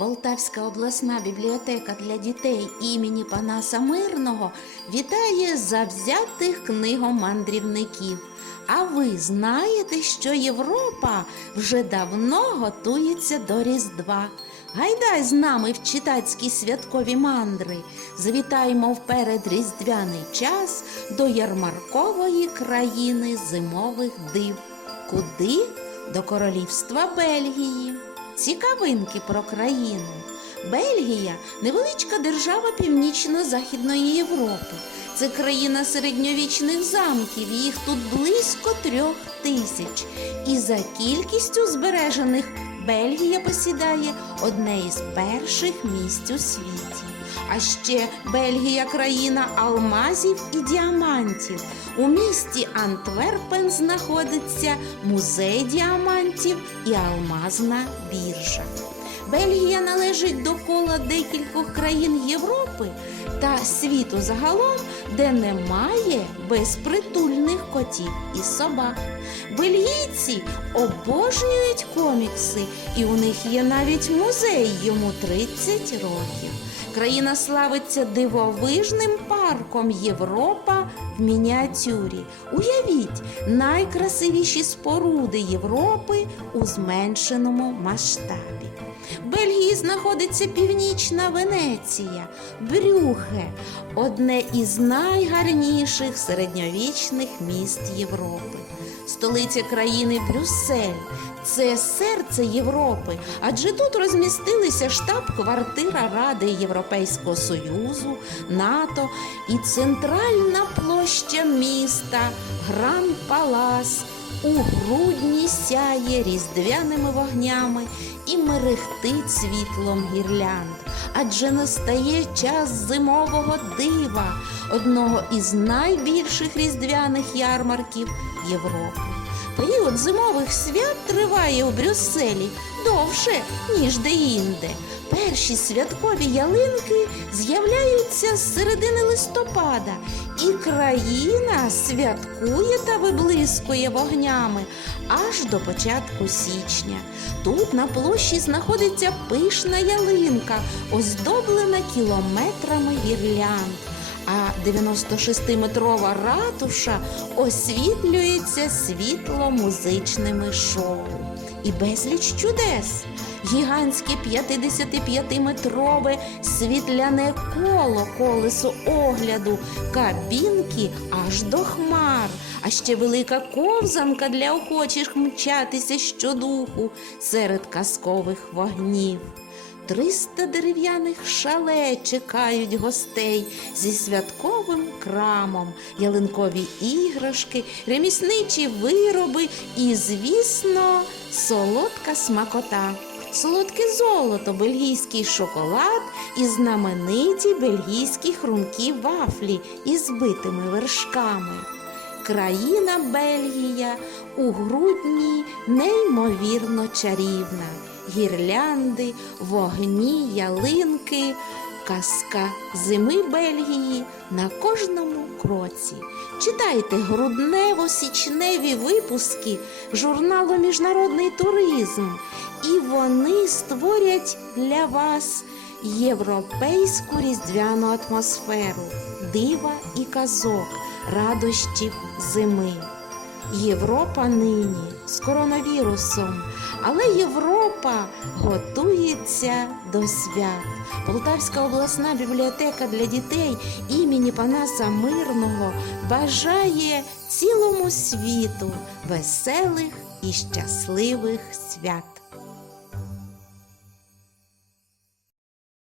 Полтавська обласна бібліотека для дітей імені Панаса Мирного вітає завзятих книгомандрівників. А ви знаєте, що Європа вже давно готується до Різдва. Гайдай з нами в читацькі святкові мандри. Завітаємо в передріздвяний час до ярмаркової країни зимових див. Куди? До королівства Бельгії. Цікавинки про країну. Бельгія невеличка держава північно-західної Європи. Це країна середньовічних замків, їх тут близько трьох тисяч. І за кількістю збережених Бельгія посідає одне із перших місць у світі. А ще Бельгія країна алмазів і діамантів. У місті Антверпен знаходиться музей діамантів і алмазна біржа. Бельгія належить до кола декількох країн Європи та світу загалом, де немає безпритульних котів і собак. Бельгійці обожнюють комікси, і у них є навіть музей йому 30 років. Країна славиться дивовижним парком Європа в мініатюрі. Уявіть, найкрасивіші споруди Європи у зменшеному масштабі. В Бельгії знаходиться північна Венеція, Брюхе, одне із найгарніших середньовічних міст Європи. Столиця країни Брюссель. Це серце Європи, адже тут розмістилися штаб-квартира Ради Європейського Союзу, НАТО і центральна площа міста Гран Палас у грудні сяє різдвяними вогнями і мерехтить світлом гірлянд. Адже настає час зимового дива, одного із найбільших різдвяних ярмарків Європи. Період зимових свят триває у Брюсселі довше, ніж деінде. Перші святкові ялинки з'являються з середини листопада, і країна святкує та виблискує вогнями аж до початку січня. Тут на площі знаходиться пишна ялинка, оздоблена кілометрами гірлянд. А 96-метрова ратуша освітлюється світло-музичними шоу. І безліч чудес. Гігантське 55-метрове світляне коло колесо огляду, кабінки аж до хмар, а ще велика ковзанка для охочих мчатися щодуху серед казкових вогнів. Триста дерев'яних шале чекають гостей зі святковим крамом, ялинкові іграшки, ремісничі вироби і, звісно, солодка смакота. Солодке золото, бельгійський шоколад і знамениті бельгійські хрумкі вафлі із збитими вершками. Країна Бельгія у грудні неймовірно чарівна. Гірлянди, вогні, ялинки, казка зими Бельгії на кожному кроці. Читайте груднево-січневі випуски журналу Міжнародний туризм, і вони створять для вас європейську різдвяну атмосферу, дива і казок, радощів зими. Європа нині з коронавірусом, але Європа готується до свят. Полтавська обласна бібліотека для дітей імені Панаса Мирного бажає цілому світу веселих і щасливих свят.